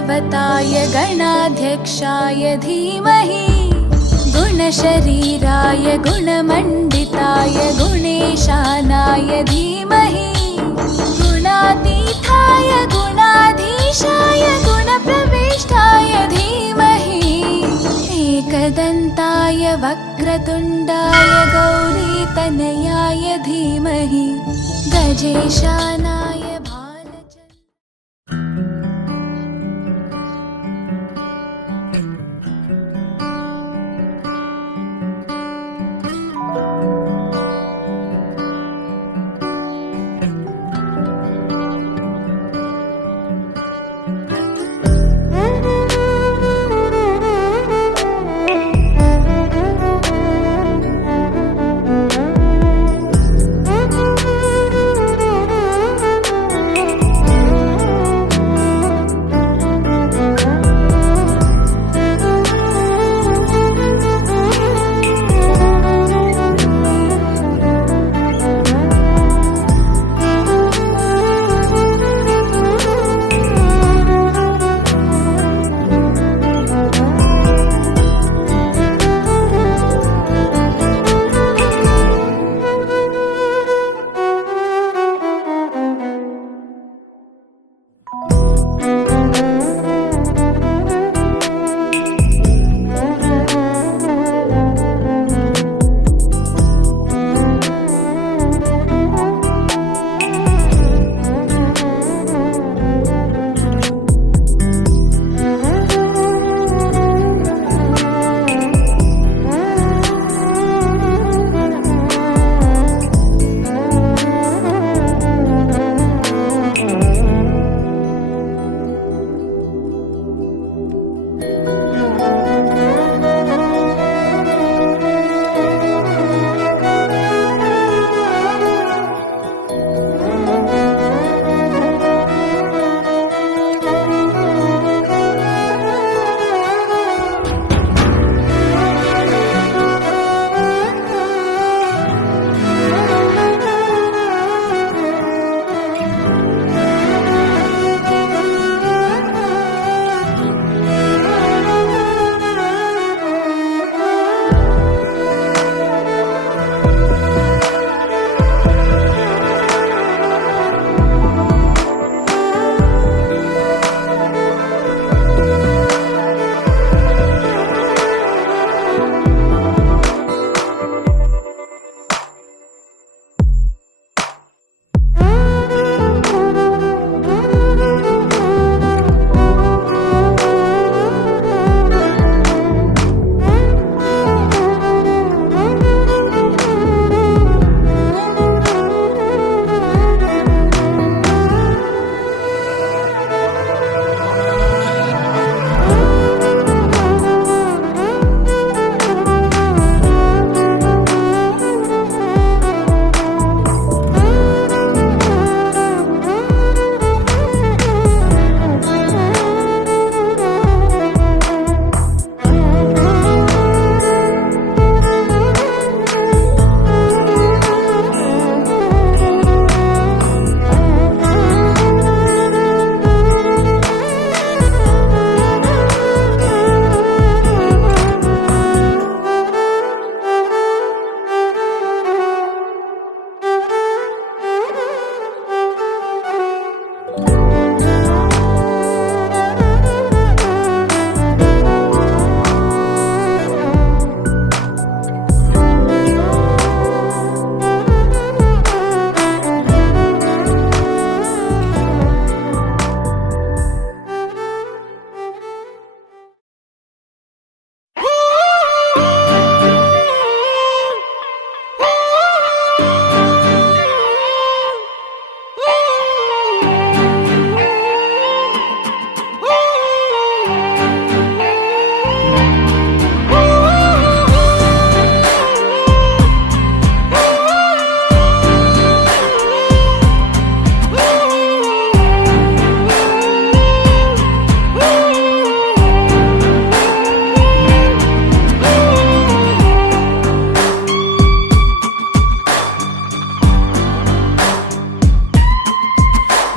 देवताय गणाध्यक्षाय धीमहि गुणशरीराय गुणमण्डिताय गुणेशानाय धीमहि गुणातीताय गुणाधीशाय गुणप्रविष्टाय धीमहि एकदन्ताय वक्रतुण्डाय गौरीतनयाय धीमहि गजेशानाय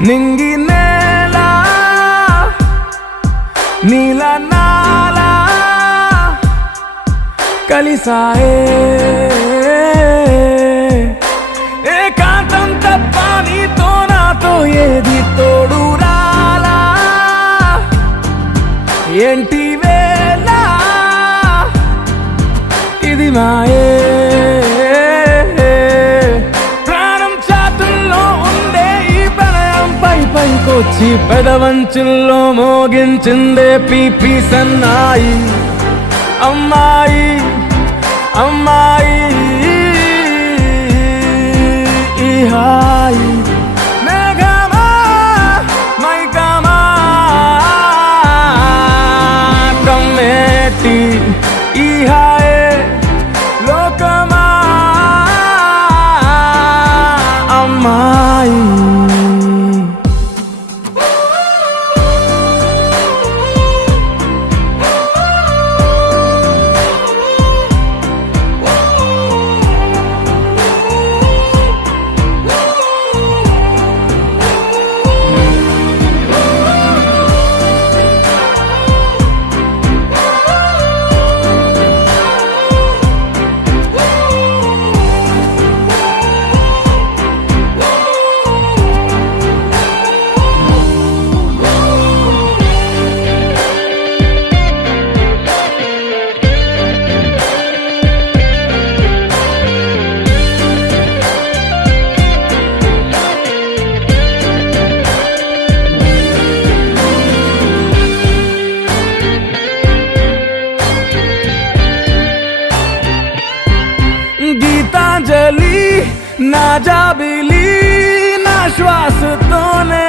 నింగి నేల కలిసాయే ఏకాంతం తప్ప నీతో నాతో ఏది తోడు రాలా ఏంటి వేళ ఇది మాయే ప్రాణం చాతుల్లో ఉండే ఈ ప్రణయం పైకొచ్చి పెదవంచుల్లో మోగించిందే పీపీ సన్నాయి అమ్మాయి అమ్మాయి ఈ హాయి మేఘమా మైకమా కమ్మేటి ఈ హాయే లోకమా అమ్మాయి గీతాంజలి నా జాబిలి నా శ్వాసతోనే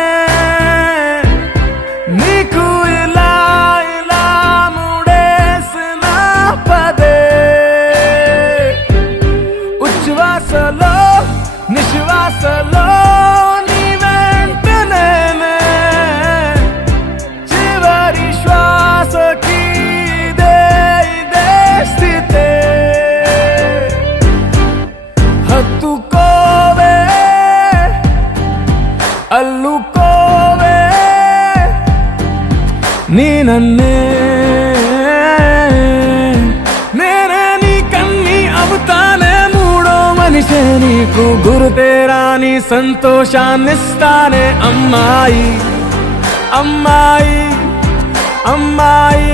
నీకు ఇలా ఇలా ముడేసిన పదే ఉచ్ఛ్వాసలో నిశ్వాసలో నీ వెంట నేనే చివరి శ్వాసకి ఇదే స్థితే హత్తుకోవే అల్లుకోవే నీ నన్నే నేనే నీ కన్ని అవుతానే మూడో మనిషే నీకు గురుతేరాని సంతోషాన్నిస్తానే అమ్మాయి అమ్మాయి అమ్మాయి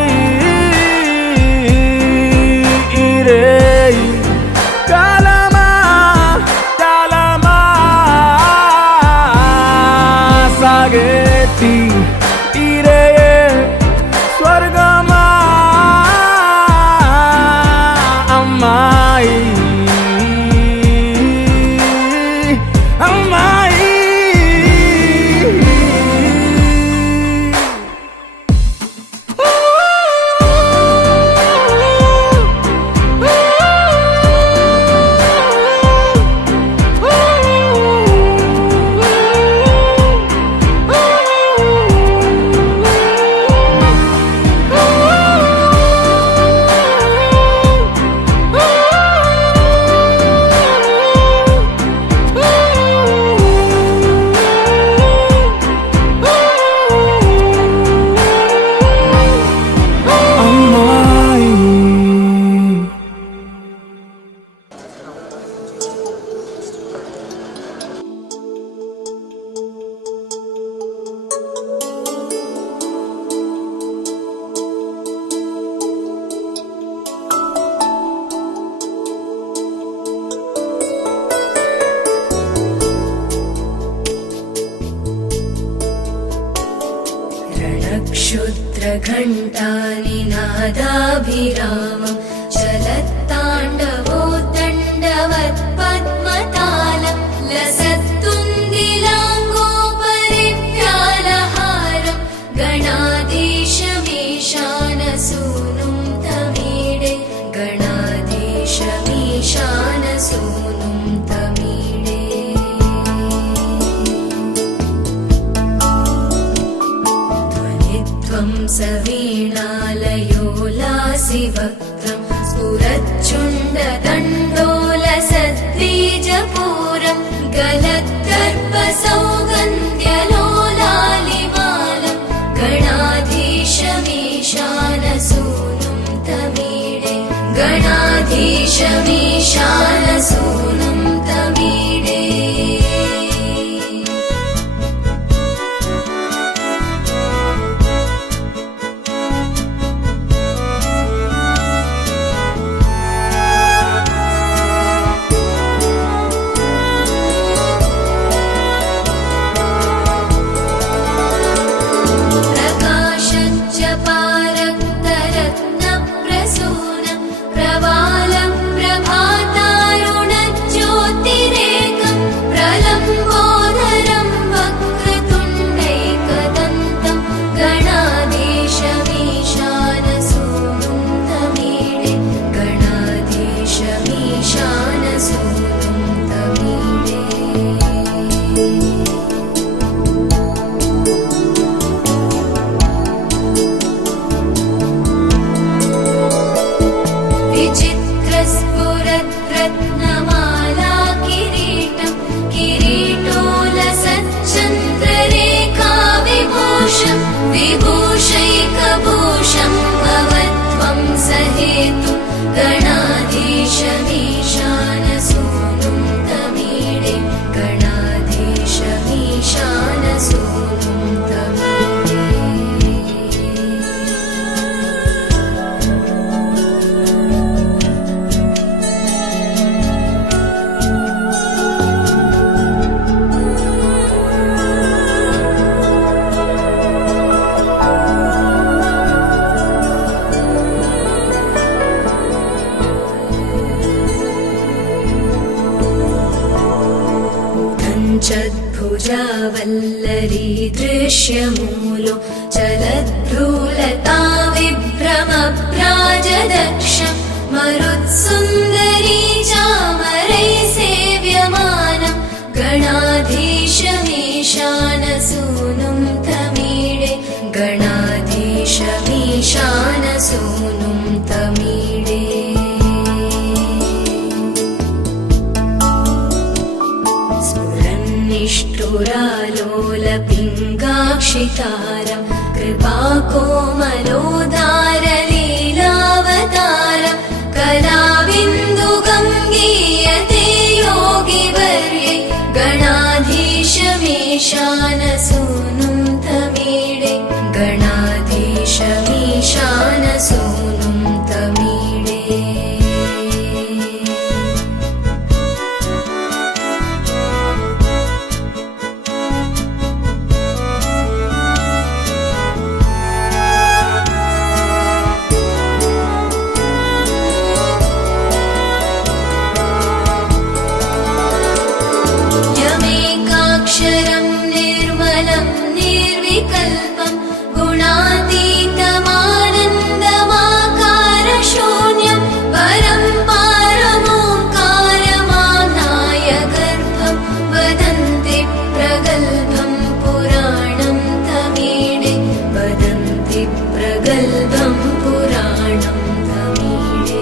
ఇరే కాలమా కాలమా సాగేటి ఇరే స్వర్గమా అమ్మాయి అమ్మాయి क्षुद्रघण्टानिनादाभिरामं चलत्ताण्डवोत्तण्डवत्पद्मतालं लसत्तुन्दिलाङ्गोपरिव्यालहारं गणाधीशमीशानसूनुं तमीडे गणाधीशमीशानसूनुं तमीडे ध्वनित्वं सवीणालयोलासिवक्त्रं स्फुरच्चुण्डदण्डोलसद्बीजपूरं गलद्दर्पसौगन्ध्यलोलालिमालं गणाधीशमीशानसूनुं तमीडे गणाधीशमीशानसूनुं गणाधीशमीशानसूनुं तमीडे रत्नमाला किरीटं किरीटोलसच्चन्द्ररेखा विभूषं विभूषैकभूषं भवत्वं सहेतुं गणाधीशमीशानसूनुं तमीडे गणाधीशमीशानसूनुं तमीडे चद्भुजावल्लरी दृश्यमूलो चलद्भ्रूलता विभ्रमभ्राजदक्षं मरुत्सुन्दरी चामरैः सेव्यमानं गणाधीशमीशानसूनुं तमीडे गणाधीशमीशानसूनुं तमीडे निष्ठुरालोलपिङ्गाक्षितारं कृपाकोमलोदारलीलावतारं कलाविन्दुगङ्गीयते योगिवर्ये गणाधीशमीशानसूनुं तमीडे गणाधीशमीशानसूनुं तमीडे अक्षरं निर्मलं निर्विकल्पं गुणातीतमानन्दमाकारशून्यं परं पारमोङ्कारमानाय गर्भं वदन्ति प्रगल्भं पुराणं तमीडे वदन्ति प्रगल्भं पुराणं तमीडे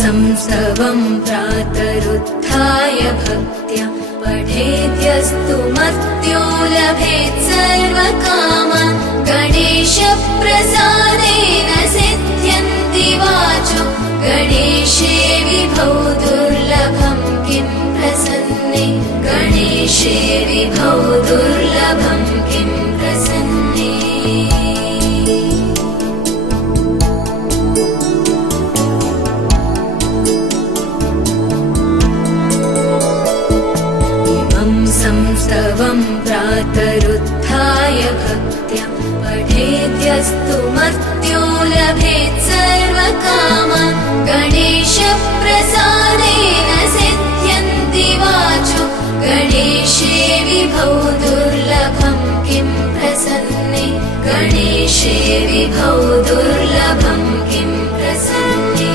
संस्तवं प्रातरुत्थाय भक्त्या पठेद्यस्तु मर्त्यो लभेत् सर्वकामान् गणेशप्रसादेन सिद्ध्यन्ति वाचो गणेशे विभौ दुर्लभं किं प्रसन्ने गणेशे विभौ दुर्लभं किं प्रसन्ने संस्तवं प्रातरुत्थाय भक्त्या पठेद्यस्तु मर्त्यो लभेत् सर्वकामान् गणेशप्रसादेन सिद्ध्यन्ति वाचो गणेशे विभौ दुर्लभं किं प्रसन्ने गणेशे विभौ दुर्लभं किं प्रसन्ने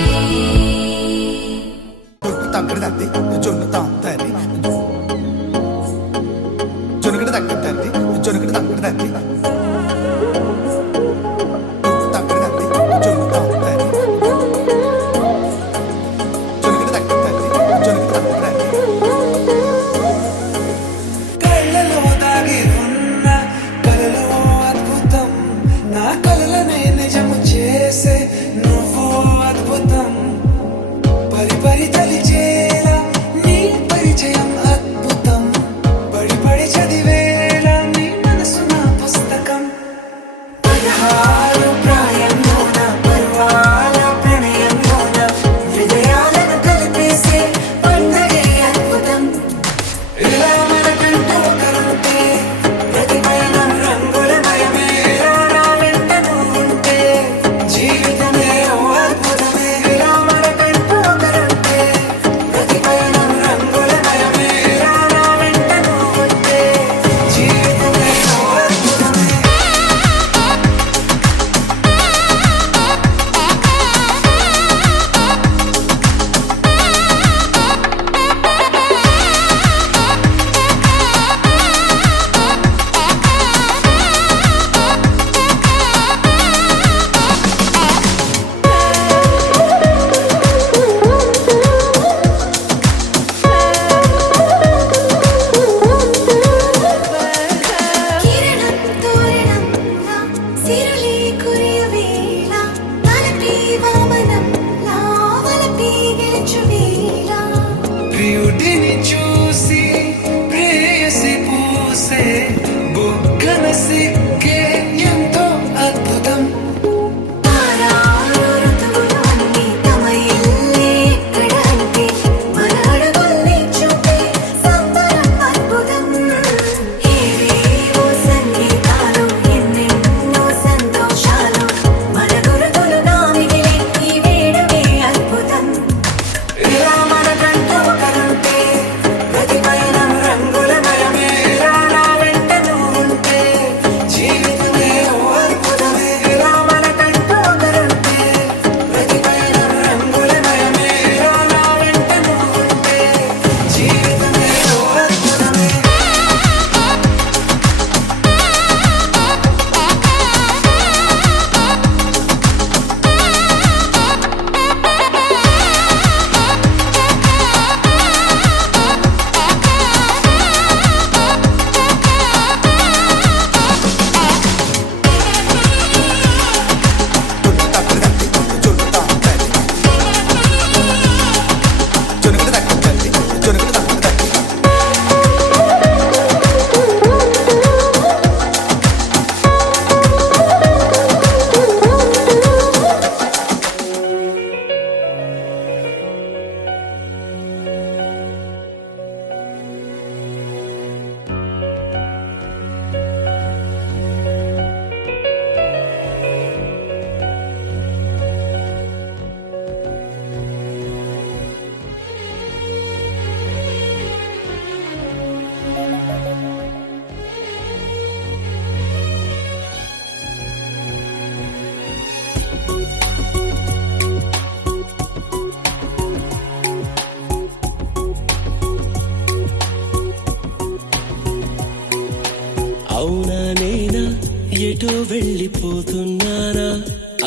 ఎటో వెళ్ళిపోతున్నానా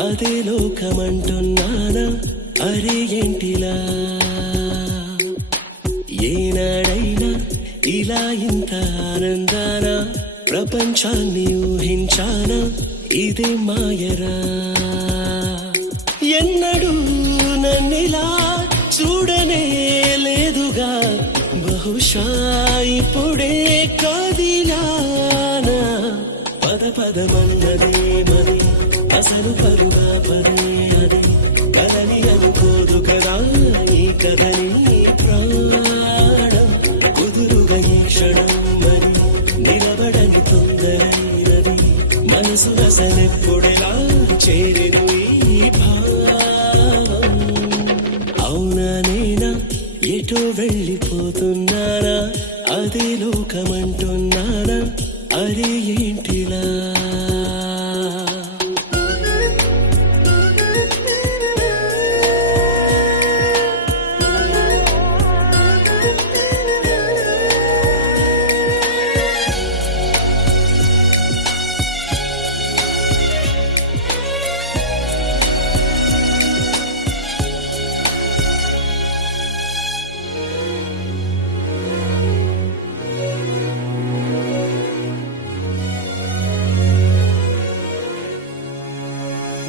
అదే లోకమంటున్నానా అరే ఏంటిలా ఏనాడైనా ఇలా ఇంత ఆనందానా ప్రపంచాన్ని ఊహించానా ఇదే మాయరా ఎన్నడూ నన్నిలా చూడనే లేదుగా బహుశా ఇప్పుడే కదిలానా పద పదమన్నదే మరి అసలు పరుగా పదే అది కదని అనుకోదు కదా ఈ కథని ప్రాణం కుదురుగా ఈ క్షణం మరి నిలబడని తొందరైనది మనసు అసలెప్పుడెలా చేరెను ఈ భావం అవునా నేనా ఎటో వెళ్ళిపోతున్నానా అదే లోకమంటున్నానా అరే ఏంటిలా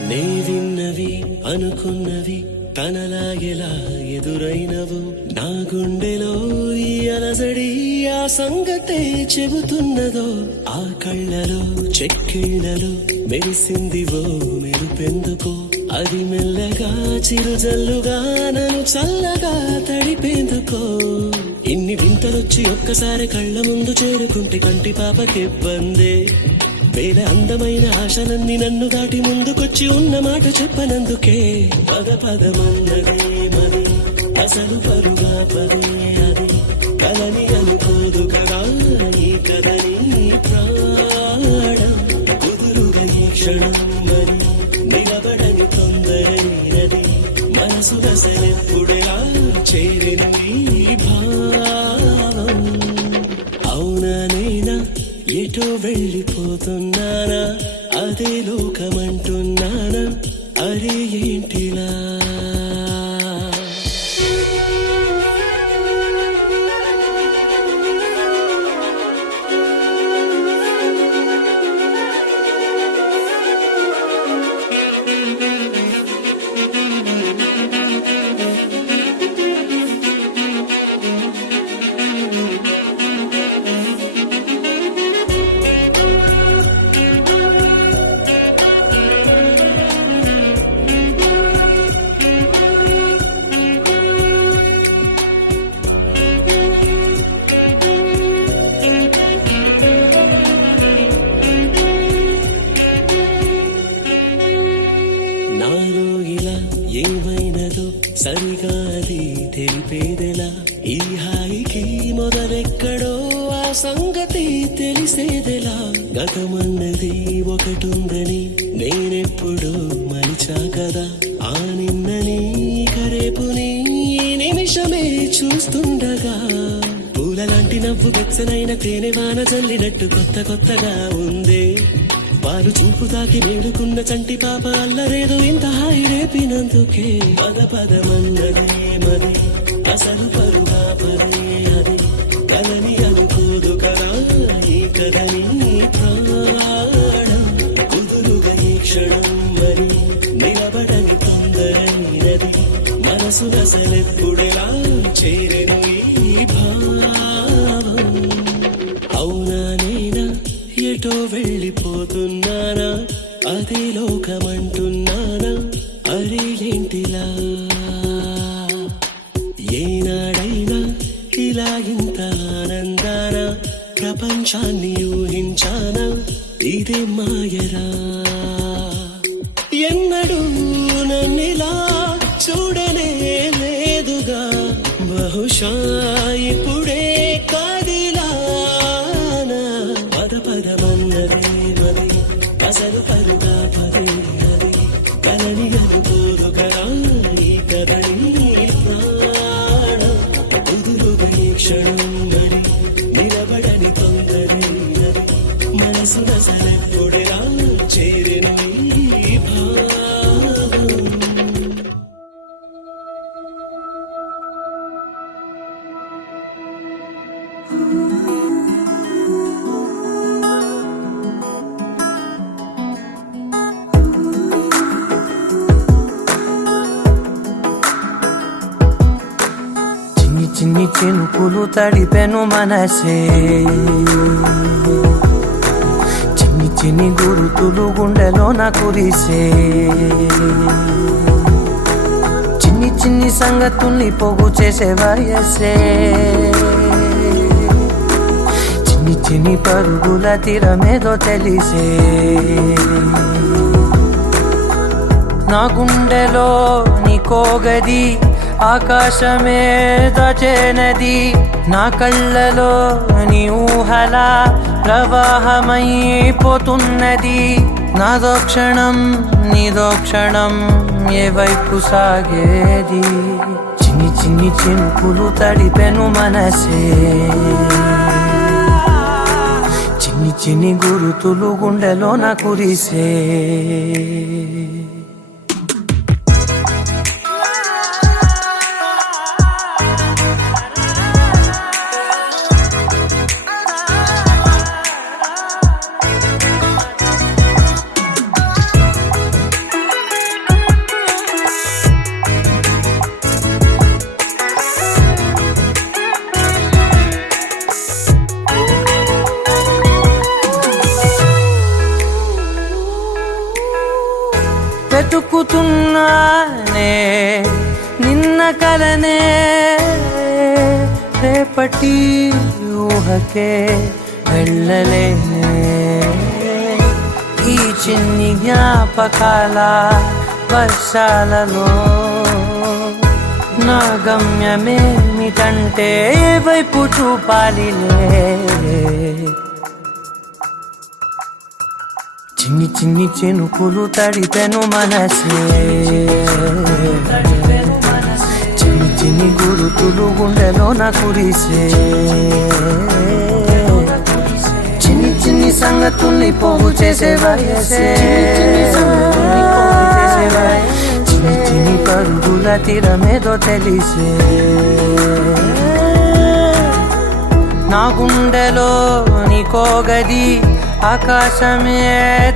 నే విన్నవి అనుకున్నవి తనలాగెలా ఎదురైనవు నా గుండెలో ఈ అలజడి ఆ సంగతే చెబుతున్నదో ఆ కళ్ళలో చెక్కిళ్ళలో మెరిసిందివో మెరుపెందుకో అది మెల్లగా చిరుజల్లుగా నన్ను చల్లగా తడిపేందుకో ఇన్ని వింతలొచ్చి ఒక్కసారి కళ్ళ ముందు చేరుకుంటే కంటి పాపకిబ్బందే వేల అందమైన ఆశలన్నీ నన్ను దాటి ముందుకొచ్చి ఉన్న మాట చెప్పనందుకే పద పదమన్నదే మరి అసలు పరుగా పదే అది కలని అనుకోదు కదా ఈ కథని ప్రాణం కుదురుగా ఈ క్షణం మరి నిలబడని తొందరైనది మనసు అసలెప్పుడెలా చేరిన ఈ భావం అవునా నేనా ఎటో వెళ్ళిపోతున్నానా అదే లోకమంటున్నానా అరే ఏంటిలా నాలో ఇలా ఏమైనదో సరిగా అది తెలిపేదెలా ఈ హాయికి మొదలెక్కడో ఆ సంగతి తెలిసేదెలా గతమన్నది ఒకటుందని నేనెప్పుడూ మరిచా కదా ఆ నిన్నని కరేపుని నిమిషమే చూస్తుండగా పూలలాంటి నవ్వు వెచ్చనైన తేనె వాన జల్లినట్టు కొత్త కొత్తగా ఉందే పాలు చూపు తాకి వేడుకున్న చంటి పాప అల్లరేదో ఇంత హాయి రేపినందుకే పద పదమన్నదే మరి అసలు పరుగా పదే అది కలని అనుకోదు కదా ఈ కథని ప్రాణం కుదురుగా ఈ క్షణం మరి నిలబడని తొందరైనది మనసు అసలెప్పుడెలా చేరెను ఈ భావం అవునా నేనా ఎటో వెళ్ళిపోతున్నానా అదే లోకమంటున్నానా అరే ఏంటిలా ఏనాడైనా ఇలా ఇంత ఆనందానా ప్రపంచాన్ని ఊహించానా ఇదే మాయరా ఎన్నడూ నన్నిలా చూడనే లేదుగా బహుశా ఇప్పుడే కదిలానా పద పదమన్నదే మరి అసలు పరుగా పదే అది కలని అనుకోదు కదా ఈ కథని ప్రాణం కుదురుగా ఈ క్షణం మరి నిలబడని తొందరైనది మనసు అసలెప్పుడెలా చిన్ని చిన్ని చినుకులు తడిపెను మనసే, చిన్ని చిన్ని గురుతులు గుండెలోన కురిసే, చిన్ని చిన్ని సంగతుల్ని పోగు చేసే వయసే, చిన్ని చిన్ని పరుగుల తీరమేదో తెలిసే, నా గుండెలో నీకోగది ఆకాశమే దచేనది, నా కళ్ళలో నీ ఊహల ప్రవాహమైపోతున్నది, నాదో క్షణం నీదో క్షణం ఏ వైపు సాగేది, చిన్ని చిన్ని చినుకులు తడిపెను మనసే, చిన్ని చిన్ని గురుతులు గుండెలోన కురిసే. వెతుకుతున్నానే నిన్న కలనే, రేపటి ఊహకే వెళ్ళలేనే, ఈ చిన్ని జ్ఞాపకాల వర్షాలలో నా గమ్యమేమిటంటే ఏ వైపు చూపాలిలే, చిన్ని చిన్ని చినుకులు తడిపెను మనసే, చిన్ని చిన్ని గురుతులు గుండెలోన కురిసే, చిన్ని చిన్ని సంగతుల్ని పోగు చేసే వయసే, చిన్ని చిన్ని పరుగుల తీరమేదో తెలిసే, నా గుండెలో నీకోగది ఆకాశమే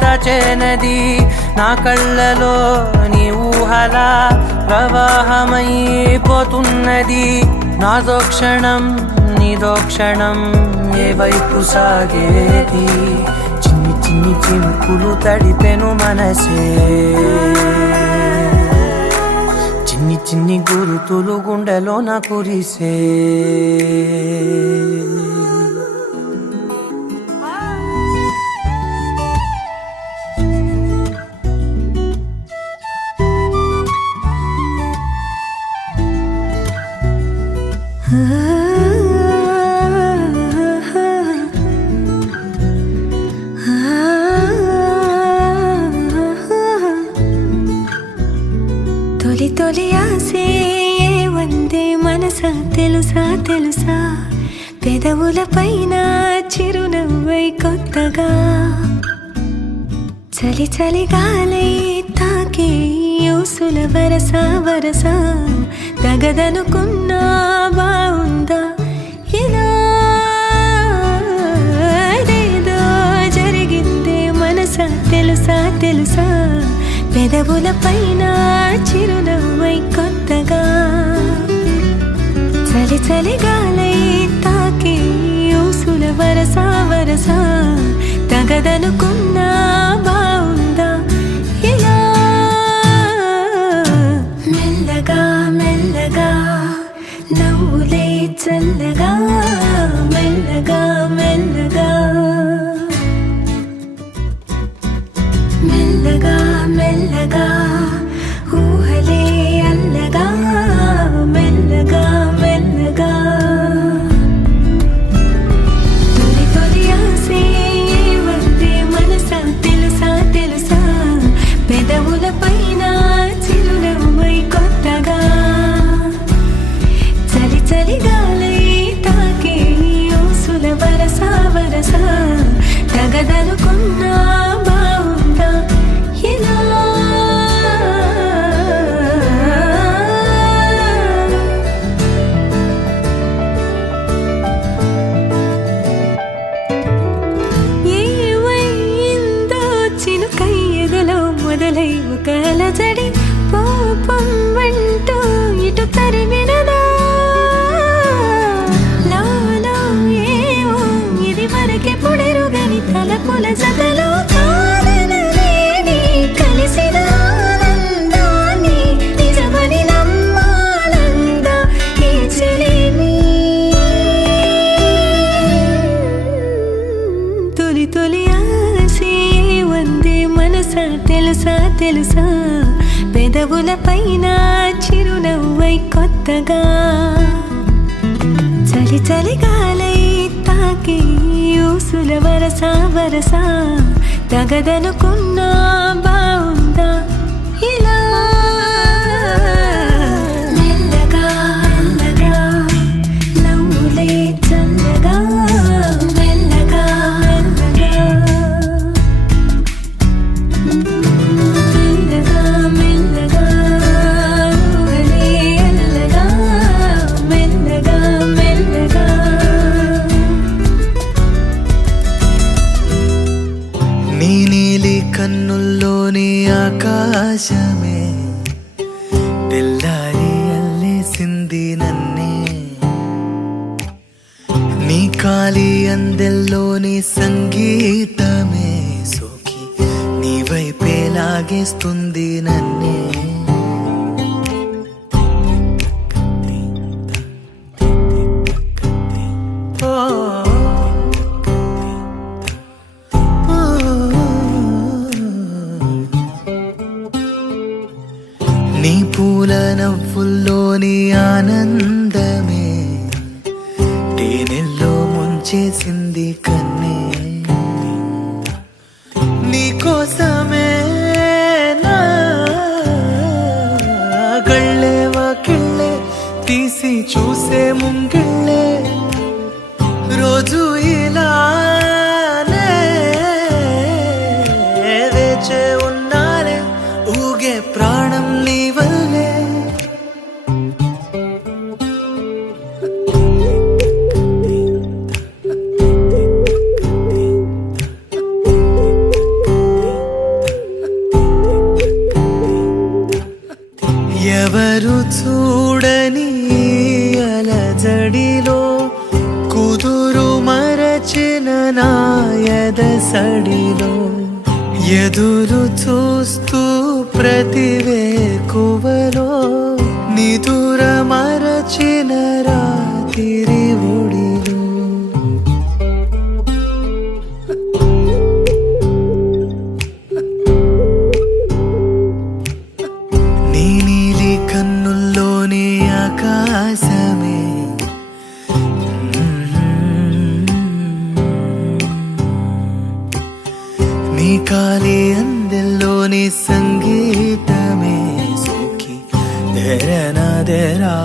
దచేనది, నా కళ్ళలో నీ ఊహల ప్రవాహమైపోతున్నది, నాదో క్షణం నీదో క్షణం ఏ వైపు సాగేది, చిన్ని చిన్ని చినుకులు తడిపెను మనసే, చిన్ని చిన్ని గురుతులు గుండెలోన కురిసే. తొలి తొలి ఆసే వందే మనసా తెలుసా తెలుసా, పెదవుల పైన చిరునవ్వై కొత్తగా, చలి చలి గాలై తాకే యూసుల వరస వరస, తగదనుకున్నా బావుందా ఇలా, ఏదో జరిగిందే మనసా తెలుసా తెలుసా, పెదవుల పైన చిరునవ్వై కొత్తగా, చలి చలి గాలై తాకే ఊసుల వరస వరస, తగదనుకున్నా బావుందా ఇలా, మెల్లగా మెల్లగా నవ్వులే చల్లగా, మెల్లగా మెల్లగా మెల్లగా మెల్లగా ఊహలే అల్లగా, మెల్లగా మెల్లగా తొలి తొలి ఆసే వందే మనసా తెలుసా తెలుసా, పెదవుల పైన చిరునవ్వై కొత్తగా, చలి చలి గాలై తాకే ఊసుల వరస వరస, తగదనుకున్నా బావుందా ఇలా, తెలుసా తెలుసా తెలుసా పెదవుల పైన చిరునవ్వై కొత్తగా చలి చలి గాలై తాకి ఊసుల వరస వరస తగదనుకున్నా బావుందా ఇలా మెల్లగా మెల్లగా నవ్వులే చల్లగా మెల్లగా మెల్లగా మెల్లగా ఊహలే అల్లగా మెల్లగా మెల్లగా నీ నీలి కన్నుల్లోని ఆకాశమే తెల్లారి అల్లేసింది నన్నే నీ కాలి అందెల్లోని సంగీతమే సోకి నీ వైపే లాగేస్తుంది నన్నే నీ పూల నవ్వుల్లోని ఆనందమే తేనెల్లో ముంచేసింది కన్నే నీ కోసమే నా గళ్ళే వాకిళ్ళే తీసి చూసే ముంగిళ్ళే రోజు ఇలానే వేచే ఉన్నానే ఊగే ప్రాణం నీ వల్లే ఎవరు చూడని అలజడిలో కుదురు మరచిన నాయద సడిలో ఎదురు చూస్తూ ప్రతివేకువలో నిదుర మరచిన రాత్రి ఒడిలో నీ నీలి కన్నుల్లోని ఆకాశమే నీ కాలి అందెల్లోని సంగీతమే సోకి దేరనా దేరానా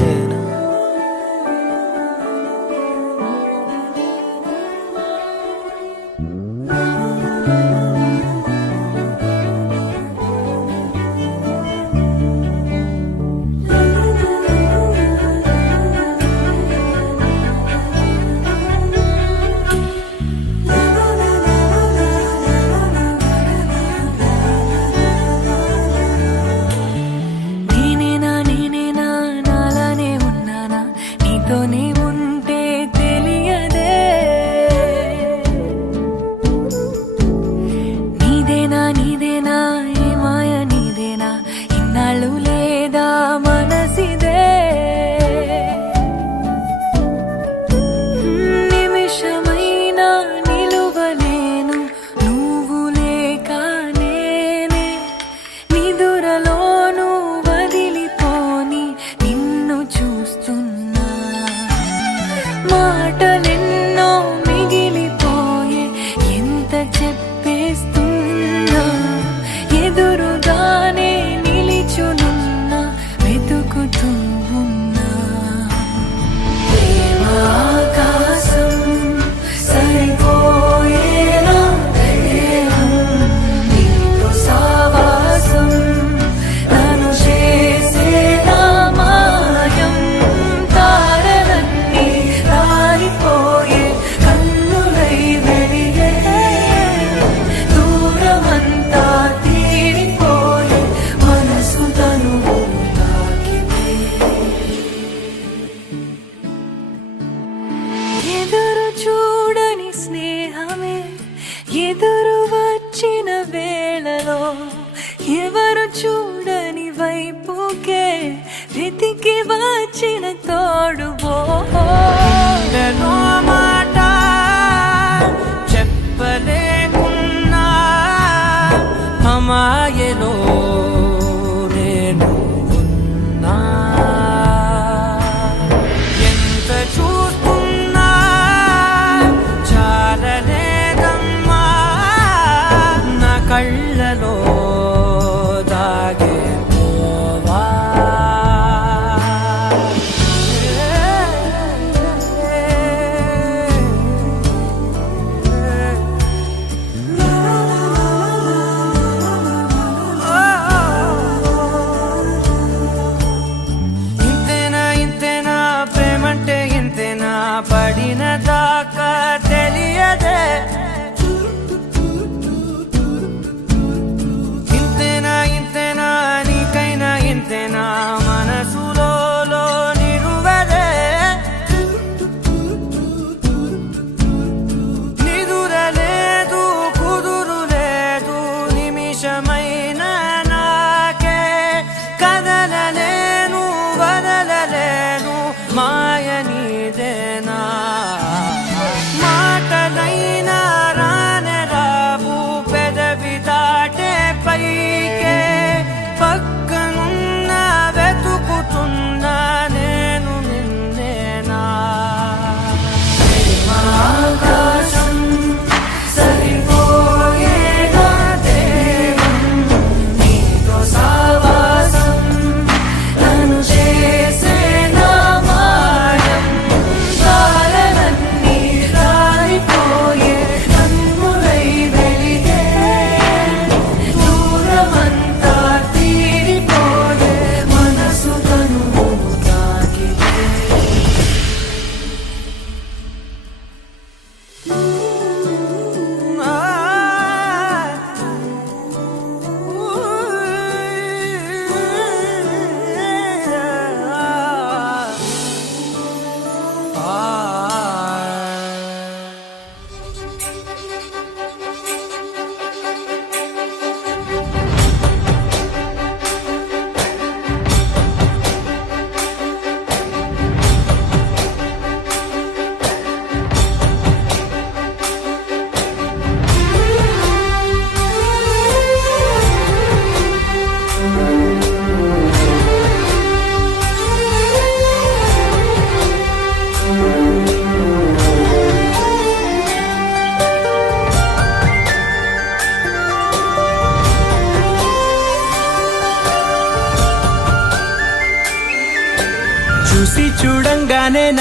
దేనా నేనేనా నేనేనా నాలానే ఉన్నానా నీతోనే ఉంటే తెలియదే నీదేనా నీదేనా ఏ మాయ నీదేనా ఇన్నాళ్ళు లేదా మనసిదే నిమిషమైనా నిలువలేను నువ్వు లేక నేనే నిదురలోను వదిలిపోని నిన్ను చూస్తున్నా మాటలెన్నో మిగిలిపోయే ఎంత చెప్పేస్తున్నా ఎదురుగానే నిలిచునున్నా వెతుకుతూ ఉన్నా ప్రేమ ఆకాశం సరిపోయేలా దేహం నీతో సావాసం నన్ను చేసేలా మాయం తారలన్నీ రాలిపోయే కన్నులై వెలిగే దూరమంతా తీరిపోయే మనసు తనువు తాకితే ఎదురు చూడని స్నేహమే ఎదురు వచ్చిన వేళలో ఎవరు చూడని వైపుకే వెతికి వచ్చిన తోడువో ఎన్నో మాట చెప్పలేకున్నా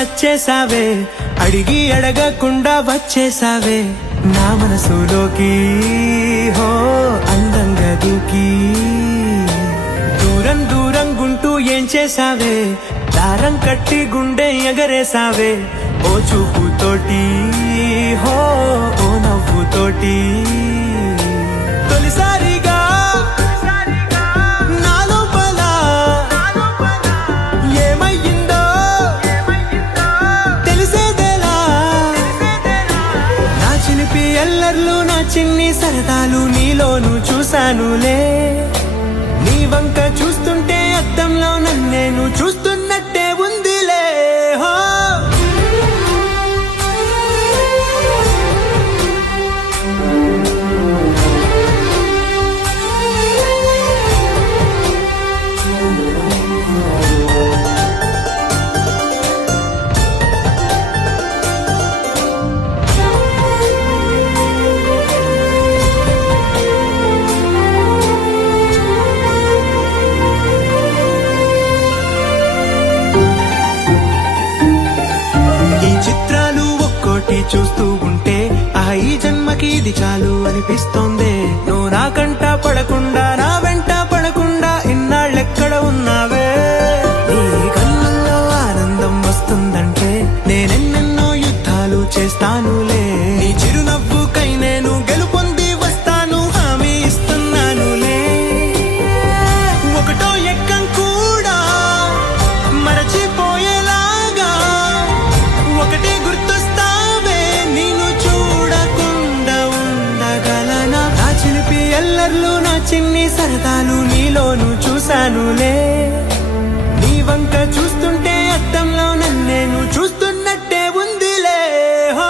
నచ్చేసావే, అడిగి అడగకుండా వచ్చేసావే నా మనసులోకి, హో అందంగా దూకి. దూరం దూరం గుంటూ ఏం చేసావే, దారం కట్టి గుండె ఎగరేసావే ఓ చూపుతోటి, హో ఓ నవ్వుతోటి. తొలిసారిగా నా లోపల ఏమయ్యిందో తెలిసేదేలా. నా చిలిపి ఎల్లర్లు నా చిన్ని సరదాలు నీలోను చూశానులే. నీ వంక చూస్తుంటే అద్దంలో నన్నేను చూస్తున్నట్టే ఉందిలే. హో ఈ చిత్రాలు ఒక్కోటి చూస్తూ ఉంటే ఈ జన్మకి ఇది చాలు అనిపిస్తోంది. నువ్వు నా కంట పడకుండా నా వెంట పడకుండా ఇన్నాళ్ళెక్కడ ఉన్నావే. నీ కళ్ళల్లో ఆనందం వస్తుందంటే నేనెన్నెన్నో యుద్ధాలు చేస్తానులే. నీ చిరునవ్వుకై నేను గెలుపొంది వస్తాను, హామీ ఇస్తున్నానులే. ఒకటో ఎక్కం కూడా మరచిపోయేలాగా ఒకటే గుర్తొస్తావే, నిన్ను చూడకుండా ఉండగలనా. నా చిలిపి ఎల్లర్లు నా చిన్ని సరదాలు నీలోను చూశానులే. నీ వంక చూస్తుంటే అద్దంలో నన్నేను చూస్తున్నట్టే ఉందిలే. హో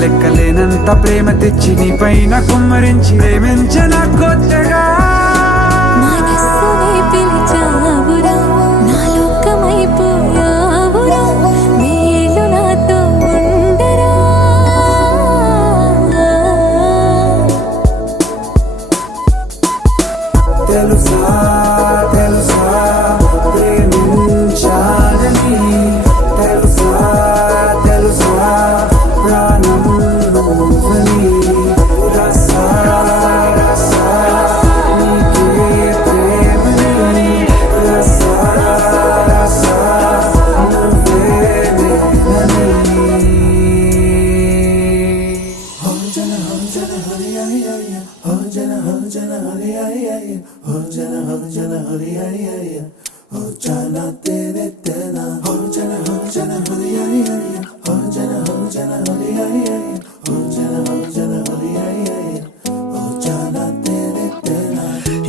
లెక్కలేనంత ప్రేమ తెచ్చి నీ పైన కుమ్మరించి ప్రేమించిన కొత్తగా మనస్సునే పిలిచావురా నా లోకమైపోయావురా మేలు నాతో ఉండరా తెలుసా తెలుసా ప్రేమించాలని తెలుసా తెలుసా ప్రాణం నువ్వని రసా రసా నీకే ప్రేమని రసా రసా నువ్వే నేనని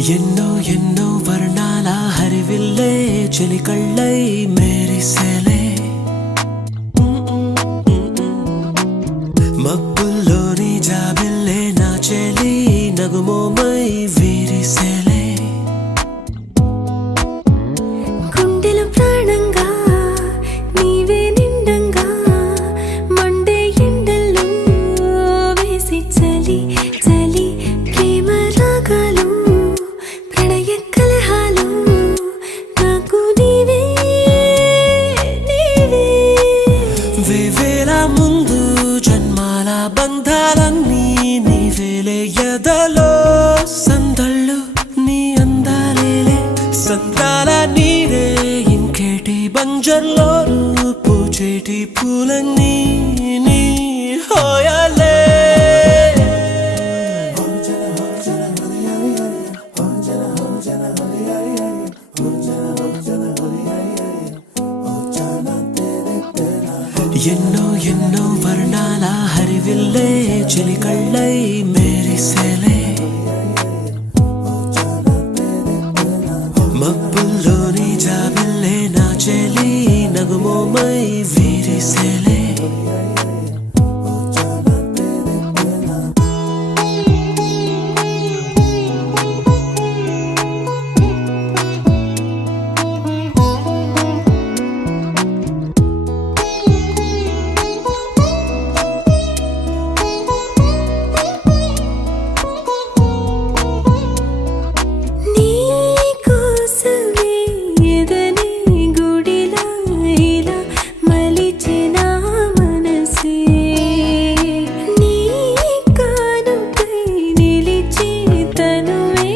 ఎన్నో ఎన్నో వర్ణాల హరివిల్లే చెలికళ్ళై మేరిసేలే మబ్బుల్లోని జాబిల్లే నా చెలి నగుమోమై వీరిసేలే గుండెలో ప్రాణంగా నీవే నిండంగా మండే ఎండల్లో వేసి చలి చలి ప్రేమ రాగాలు ప్రణయ కలహాలు నాకు నీవే నీవే వేవేల ముందు జన్మాల బంధాలన్నీ నీవేలే ఎదలో సందళ్ళు నీ అందాలేలే సంద్రాల నీరే ఇంకేటి బంజర్లో పూచేటి పూలన్నీ నీ హోయాలే ఎన్నో ఎన్నో వర్ణాల హరివిల్లే చెలికళ్ళై మేరిసేలే మబ్బుల్లోని జాబిల్లే నా చెలి నగుమోమై వీరిసేలే నీ కోసమే ఎదనే గుడిలా ఇలా మలిచిన మనసే నీ కానుకై నిలిచి తనువే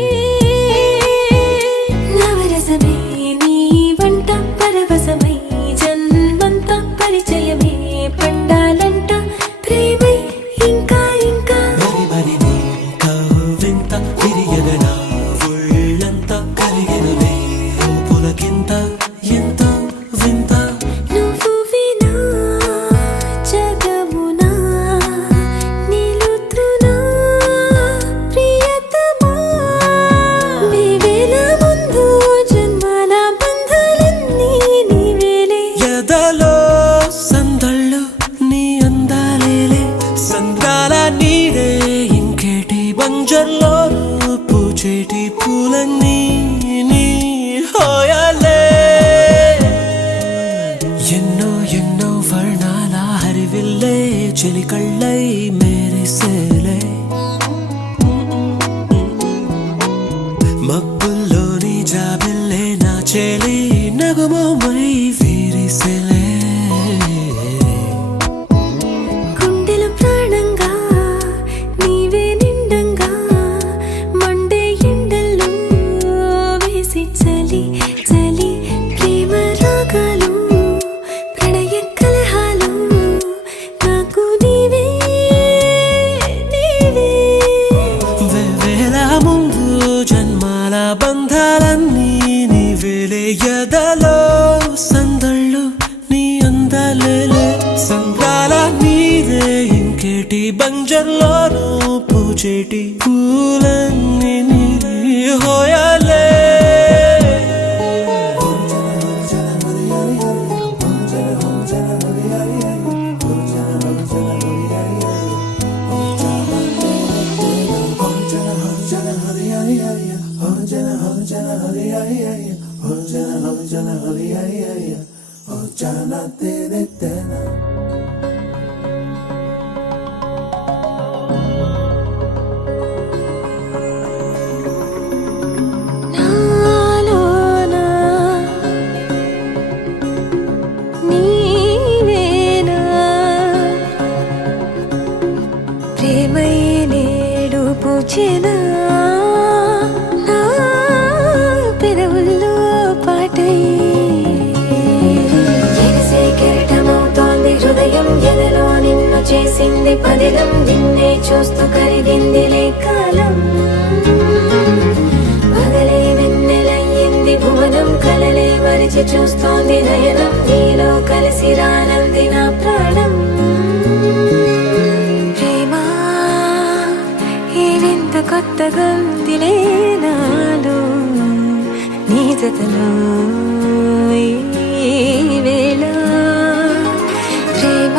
నవరసమే నీ వంట పరవశమై జన్మంత పరిచయమే పండాలంట ప్రేమై ఇంకా ఇంకా మరి మరి నీ కవ్వింత తిరియగన ఒళ్ళంతా కలిగినవే పులకింత ఎంత వింత నువ్వు వినా జగమునా నిలుతునా ప్రియతమా నీవేల ముందు జన్మల బంధాలన్నీ నీవేలే ఎదలో సందళ్ళు నీ అందాలేలే సంద్రాల నీరే ఇంకేటి బంజర్లో పూచేటి పూలన్నీ నీ హోయాలే ఎన్నో ఎన్నో వర్ణాల హరివిల్లే చెలికళ్ళై మేరిసేలే మబ్బుల్లోని జాబిల్లే నా చెలి నగుమోమై వీరిసేలే గుండెలో ప్రాణంగా నీవే నిండంగా మండే ఎండల్లో వేసి చలి చలి ప్రేమ రాగాలు ప్రణయ కలహాలు నాకు నీవే నాలోన నీవేనా ప్రేమై నేడు పూచెనా నా పెదవుల్లో పాటై ఎగసే కెరటమవుతోంది హృదయం ఎదలో నిన్ను చేసింది పదిలం నిన్నే చూస్తూ కరిగిందిలే కాలం పగలే వెన్నెలయ్యింది భువనం కలలే మరిచి చూస్తోంది నయనం నీలో కలిసి రానంది నా ప్రాణం ప్రేమ ఏవింత కొత్తగా ఉందిలే నాలో నీ జతలో ఈ వేళ ప్రేమ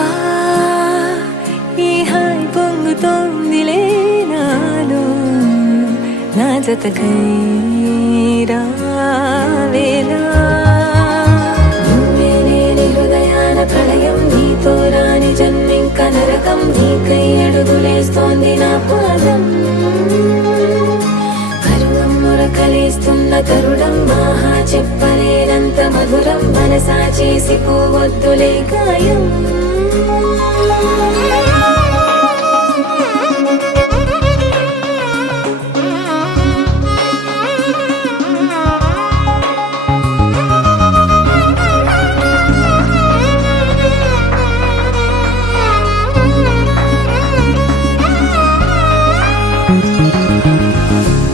ఈ హాయి పొంగుతోందిలే నాలో నా జతకై రావేళ నువ్వే లేని హృదయాన ప్రళయం నీతో రాని జన్మింక నరకం నీకై అడుగులేస్తోంది నా పాదం పరువం మురకలేస్తున్న తరుణం ఆహా చెప్పలేనంత మధురం మనసా చేసి పోవద్దులే గాయం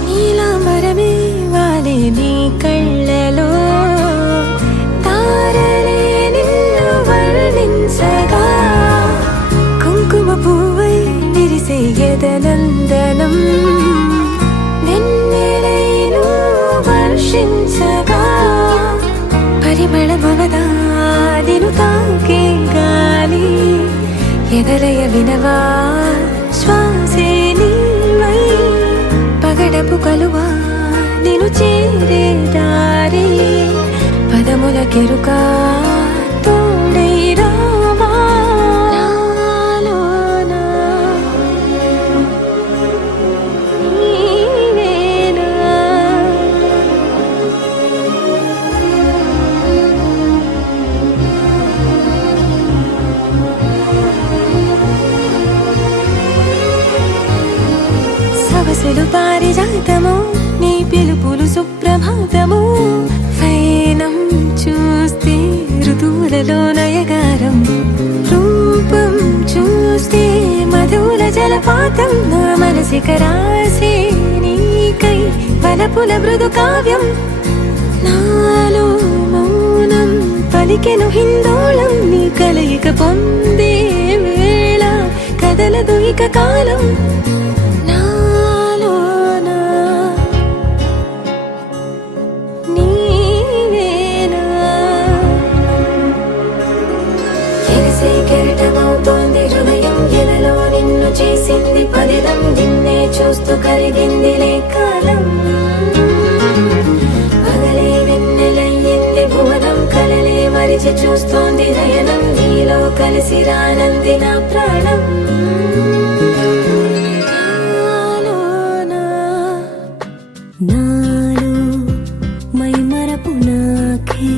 నీలాంబరమే వాలే నీ కళ్ళలో తారలే నిన్ను వర్ణించగా కుంకుమ పువ్వై విరిసే ఎదనందనం వెన్నెలైను వర్షించగా పరిమళమవదాదిను తాకే గాలి ఎదలయ వినవా శ్వాసే నీవై పగడపు కలువా నిను చేరే దారి పదముల కెరుక తోడై రావా నాలోన నీవేనా సవసులు పారిజాతము నీ పిలుపులు సుప్రభాతము ఫైనం చూస్తే ఋతువులలో నయగారం రూపం చూస్తే మధుల జలపాతం నా మనసిక రాసే నీకై వలపుల మృదు కావ్యం నాలో మౌనం పలికెను హిందోళం నీ కలయిక పొందే వేళ కదలదు ఇక కాలం కెరటమవుతోంది హృదయం ఎలలో నిన్ను చేసింది పదిలం నిన్నే చూస్తూ కరిగిందిలే కాలం పగలే వెన్నెలయ్యింది భువనం కలలే మరిచి చూస్తోంది నయనం నీలో కలిసి రానంది నా ప్రాణం నాలో మై మరపు నాకే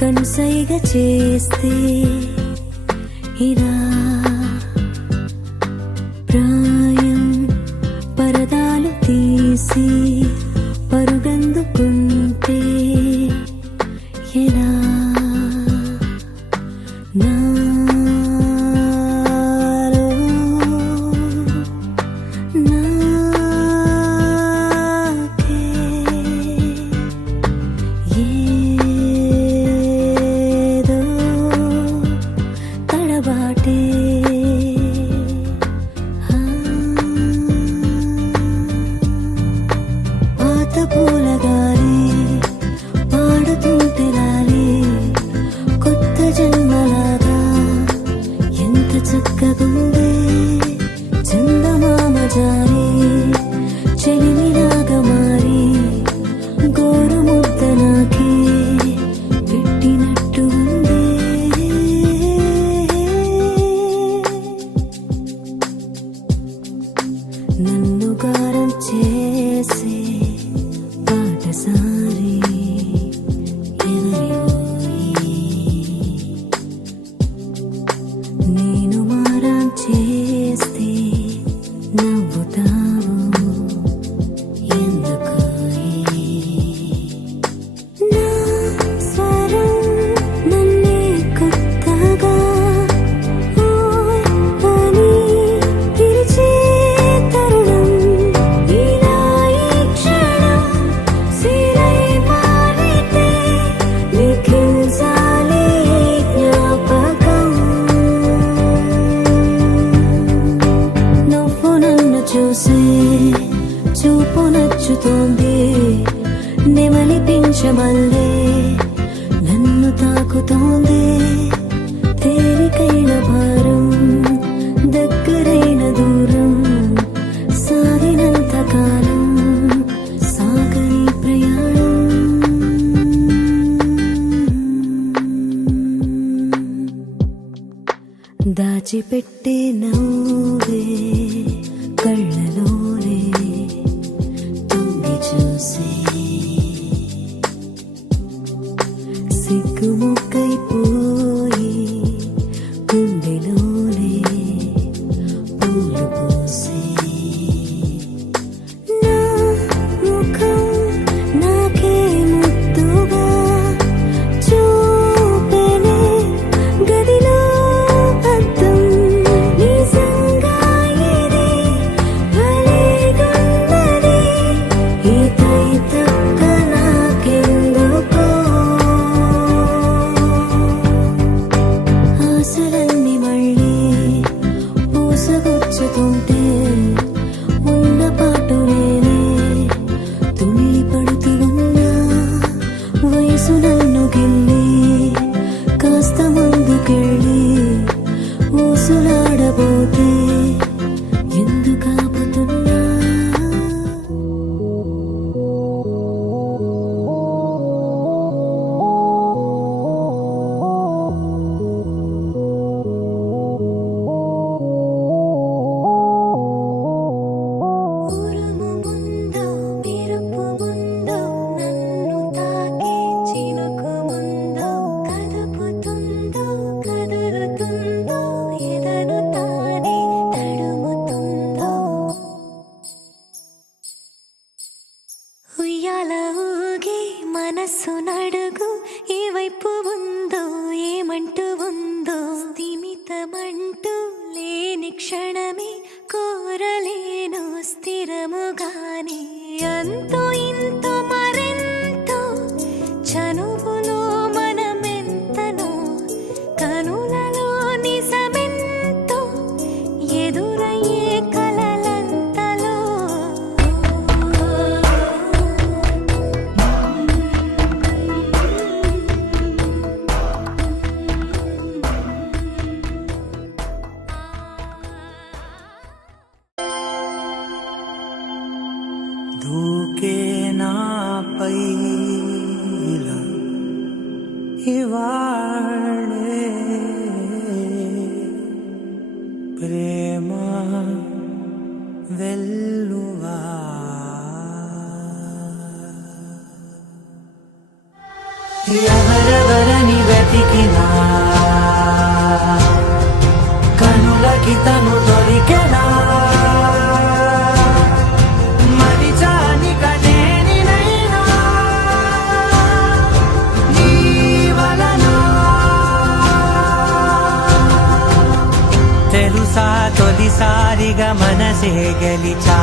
కనుసైగ చేస్తే ఇలా ప్రాయం పరదాలు తీసి పరుగందుకుంటే ఎలా నాలో నాకే ఏదో వర్షమల్లే నన్ను తాకుతోంది తేలికైన భారం దగ్గరైన దూరం సాగినంత కాలం సాగని ప్రయాణం దాచిపెట్టే నవ్వే కళ్ళలోనే తొంగి చూసి సిగ్గుముక్కైపోయి గుండెలోనే పూలు పోసి నా ముఖం నాకే ముద్దుగా చూపెనే గదిలో అద్దం నిజంగా ఇది భలేగున్నది ఈ తైతక్క నాకెందుకో ఆశలన్నీ మళ్ళీ పూసగుచ్చుతుంటే ఉన్న పాటు నేనే తుళ్ళి పడుతూ ఉన్నా వయసు నన్ను గిల్లి కాస్త ముందుకెళ్ళి ఊసులాడబోతే ఎందుకాపుతున్నా ఉరుము ముందో మెరుపు ముందో నన్ను తాకే చినుకు ముందో కదుపుతుందో కదులుతుందో ఎదను తానే తడుముతుందో ఉయ్యాల ఊగి మనస్సు నడుగు ఏ వైపు ఉందో ఏమంటూ ఉందో స్థిమితమంటూ లేని క్షణమే కోరలేను స్థిరముగానే అంతో ఇంతో మరెంతో చనువులో మనమెంతనో కనులలో నిజమెంతో ఎదురయ్యే కలలంతలో దూకే నాపై ఇలా ఇవాళే ప్రేమ వెల్లువా ఎవరెవరని వెతికినా కనులకి తను దొరికెనా మరిచాని కనేనినైనా నీ వలన తెలుసా తొలిసారిగా మనసే గెలిచా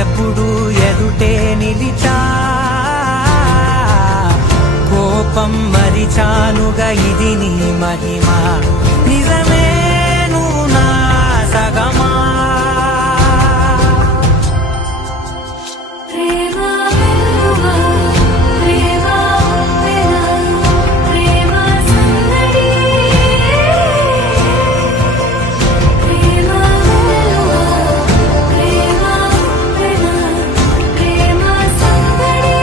ఎప్పుడు ఎదుటే నిలిచా కోపం మరిచానుగా ఇది నీ మహిమ నిజమే నువ్వు నా సగమా ప్రేమ వెల్లువా ప్రేమ ఉప్పెన ప్రేమ సందడి ప్రేమ వెల్లువా ప్రేమ ఉప్పెన ప్రేమ సందడి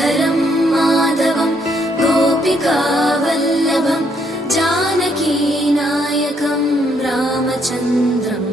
శ్రీధరం మాధవం గోపికావల్లభం జానకీనాయకం రామచంద్రం